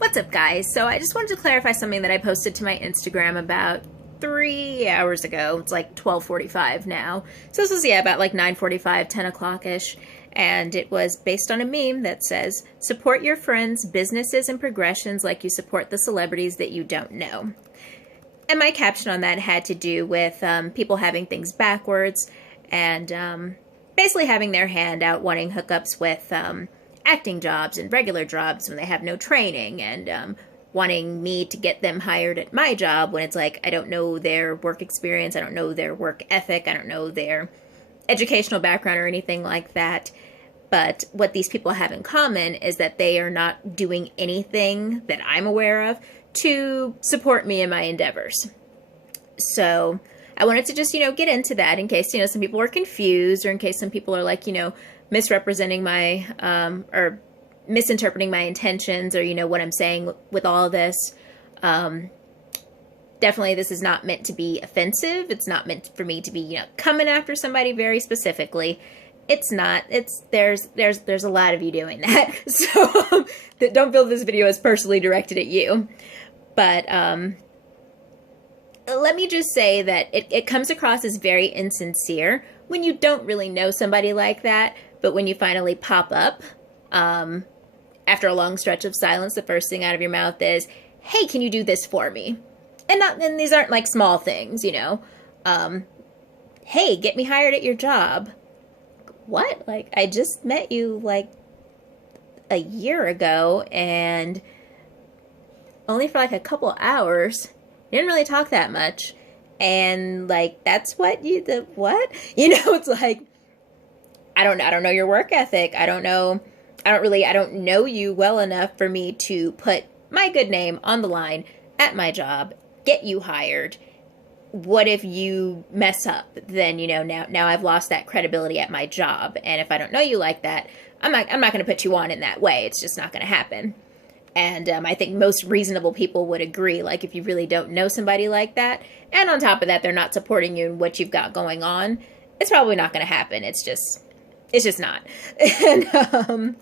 What's up, guys? So I just wanted to clarify something that I posted to my Instagram about 3 hours ago. It's like 12:45 now. So this was, about like 9:45, 10 o'clock-ish. And it was based on a meme that says, support your friends, businesses, and progressions like you support the celebrities that you don't know. And my caption on that had to do with people having things backwards and basically having their hand out wanting hookups with acting jobs and regular jobs when they have no training, and wanting me to get them hired at my job when it's like I don't know their work experience, I don't know their work ethic, I don't know their educational background or anything like that. But what these people have in common is that they are not doing anything that I'm aware of to support me in my endeavors. So I wanted to just, get into that in case, some people are confused, or in case some people are like, misrepresenting my, or misinterpreting my intentions, or, what I'm saying with all of this. Definitely this is not meant to be offensive. It's not meant for me to be, coming after somebody very specifically. It's not. There's a lot of you doing that. So don't feel this video is personally directed at you. But let me just say that it comes across as very insincere when you don't really know somebody like that, but when you finally pop up, after a long stretch of silence, the first thing out of your mouth is, hey, can you do this for me? And these aren't like small things, hey, get me hired at your job. What? Like, I just met you like a year ago and only for like a couple hours. You didn't really talk that much. And like, that's what what? It's like, I don't know your work ethic. I don't know you well enough for me to put my good name on the line at my job, get you hired. What if you mess up? Then, now I've lost that credibility at my job. And if I don't know you like that, I'm not going to put you on in that way. It's just not going to happen. And I think most reasonable people would agree, like, if you really don't know somebody like that, and on top of that, they're not supporting you in what you've got going on, it's probably not going to happen. It's just not. And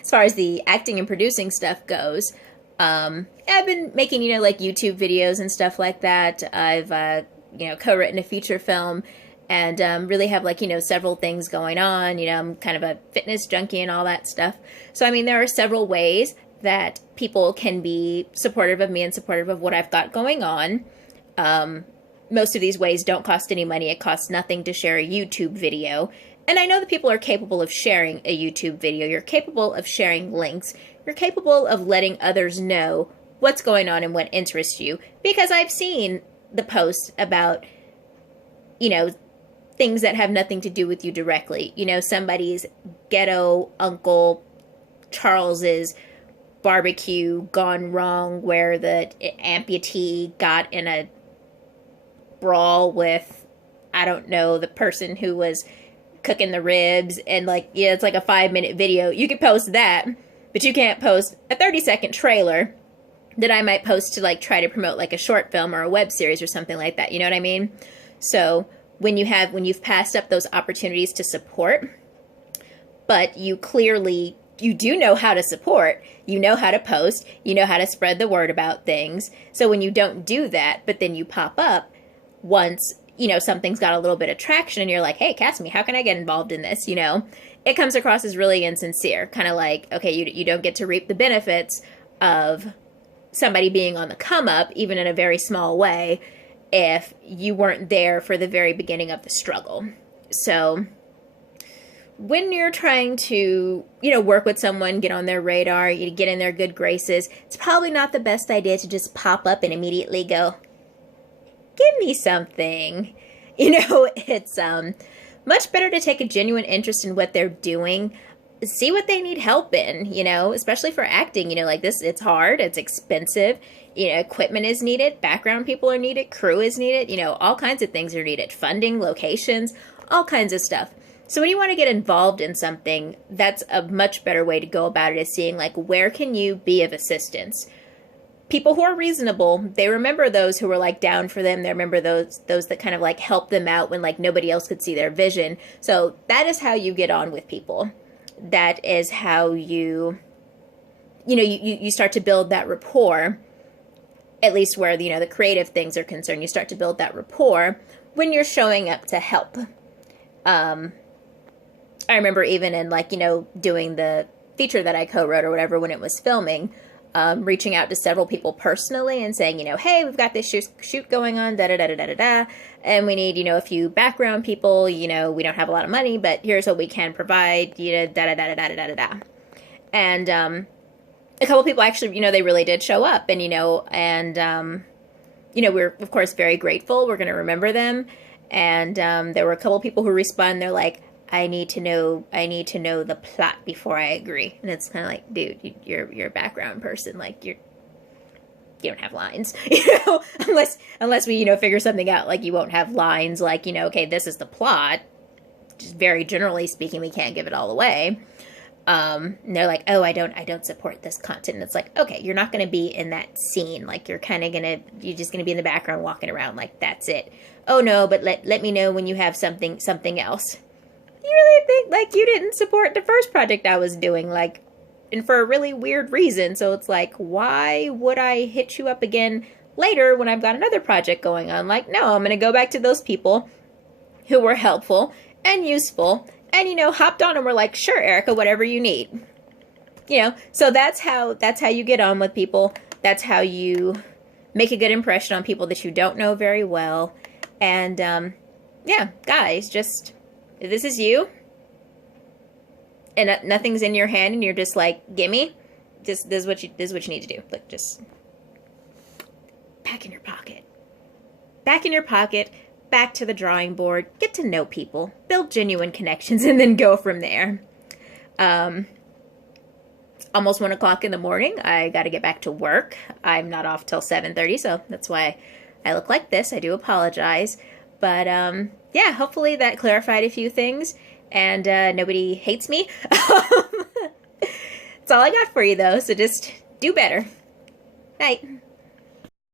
as far as the acting and producing stuff goes, I've been making, like YouTube videos and stuff like that. I've, co-written a feature film and really have like, several things going on. I'm kind of a fitness junkie and all that stuff. So, there are several ways that people can be supportive of me and supportive of what I've got going on. Most of these ways don't cost any money. It costs nothing to share a YouTube video. And I know that people are capable of sharing a YouTube video. You're capable of sharing links. You're capable of letting others know what's going on and what interests you. Because I've seen the posts about, things that have nothing to do with you directly. Somebody's ghetto uncle Charles's barbecue gone wrong where the amputee got in a brawl with, I don't know, the person who was cooking the ribs, and it's like a 5-minute video. You can post that, but you can't post a 30-second trailer that I might post to like try to promote like a short film or a web series or something like that. You know what I mean? So when you've passed up those opportunities to support, but you do know how to support, you know how to post, you know how to spread the word about things. So when you don't do that, but then you pop up once, something's got a little bit of traction and you're like, hey, cast me, how can I get involved in this? It comes across as really insincere, kind of like, okay, you don't get to reap the benefits of somebody being on the come up, even in a very small way, if you weren't there for the very beginning of the struggle. So when you're trying to, work with someone, get on their radar, you get in their good graces, it's probably not the best idea to just pop up and immediately go, give me something. It's much better to take a genuine interest in what they're doing, see what they need help in, especially for acting, like this, it's hard, it's expensive, equipment is needed, background people are needed, crew is needed, all kinds of things are needed, funding, locations, all kinds of stuff. So when you want to get involved in something, that's a much better way to go about it, is seeing like, where can you be of assistance? People who are reasonable, they remember those who were like down for them. They remember those that kind of like helped them out when like nobody else could see their vision. So that is how you get on with people. That is how you you start to build that rapport, at least where, the creative things are concerned. You start to build that rapport when you're showing up to help. I remember even in, like, doing the feature that I co-wrote or whatever when it was filming, reaching out to several people personally and saying, hey, we've got this shoot going on, da-da-da-da-da-da, and we need, a few background people, we don't have a lot of money, but here's what we can provide, da-da-da-da-da-da-da-da. And a couple people actually, they really did show up, and, we're, of course, very grateful. We're going to remember them. And there were a couple people who respond, they're like, I need to know the plot before I agree. And it's kind of like, dude, you're a background person. Like, you don't have lines, unless we, figure something out. Like, you won't have lines like, okay, this is the plot. Just very generally speaking, we can't give it all away. And they're like, oh, I don't support this content. And it's like, okay, you're not going to be in that scene. Like, you're just going to be in the background walking around. Like, that's it. Oh no, but let me know when you have something else. You really think, like, you didn't support the first project I was doing, like, and for a really weird reason. So it's like, why would I hit you up again later when I've got another project going on? Like, no, I'm going to go back to those people who were helpful and useful and, hopped on and were like, sure, Erica, whatever you need. So that's how you get on with people. That's how you make a good impression on people that you don't know very well. And, yeah, guys, just, if this is you, and nothing's in your hand, and you're just like, gimme, this is what you need to do. Like, just back in your pocket. Back in your pocket, back to the drawing board, get to know people, build genuine connections, and then go from there. Almost 1 o'clock in the morning. I got to get back to work. I'm not off till 7:30, so that's why I look like this. I do apologize. But, yeah, hopefully that clarified a few things, and nobody hates me. That's all I got for you, though, so just do better. Night.